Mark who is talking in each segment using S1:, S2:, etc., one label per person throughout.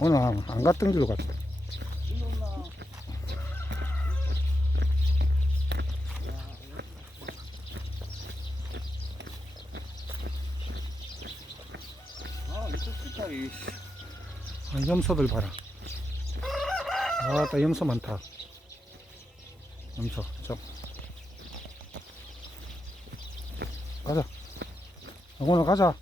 S1: 오늘 안 갔던 길로 갔다.
S2: 아,
S1: 염소들 봐라. 아따 염소 많다. 염소 저 가자. 오늘 가자.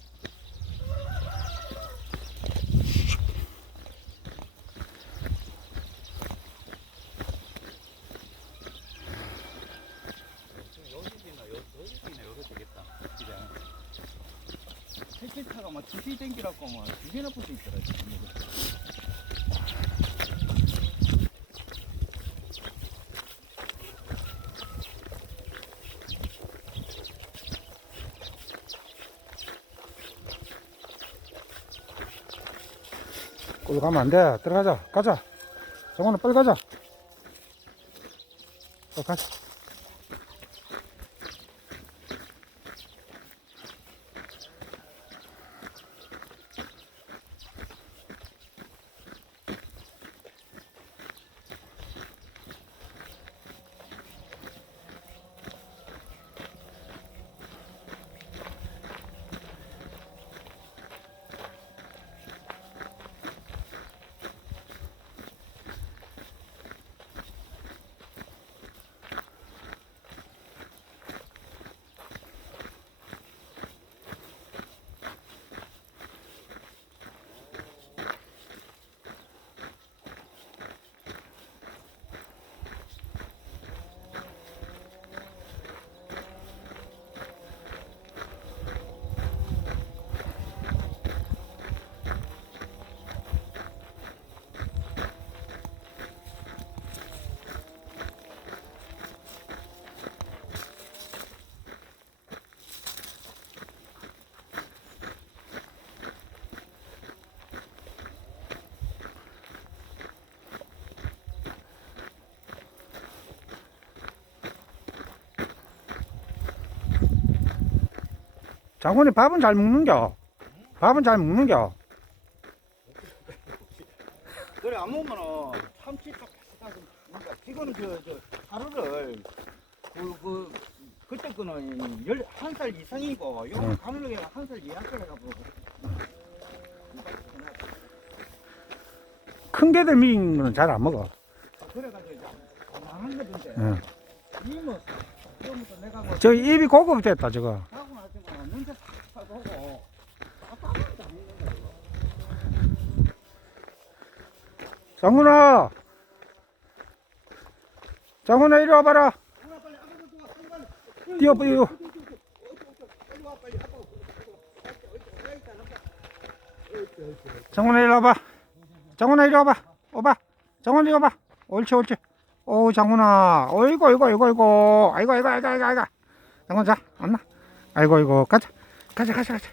S2: 택시차가 막 두시 땡기라고 막 두시나 볼수 있더라. 지금
S1: 거기 가면 안 돼. 들어가자. 가자. 정원아 빨리 가자. 어, 가자. 장군이 밥은 잘 먹는겨. 밥은 잘 먹는겨.
S2: 그래 안 먹으면은 참치 쪽 그러니까 지금 저저 하루를 그 그 그때 거는 열한살 이상이고 요
S1: 응.
S2: 가물게 한살 이하까지 해가지고
S1: 큰 개들 미는 거는 잘 안 먹어.
S2: 그래가지고 이제 거던데
S1: 응.
S2: 이뭐 내가
S1: 뭐저 입이 고급됐다 저거.
S2: 하고 나서는 눈치 싹 보고 아빠한테 안 먹는 거야
S1: 장군아. 장군아 이리 와봐라. 뛰어 뛰어. 장군아 이리 와봐. 장군아 이리 와봐. 오봐. 장군아 이리 와봐. 옳지 옳지. 오 장군아. 어이구 어이구 어이구 어이구. 아이고 아이고 아이고 아이고 아이고. 장군 자 왔나? 아이고 아이고 가자 가자 가자 가자.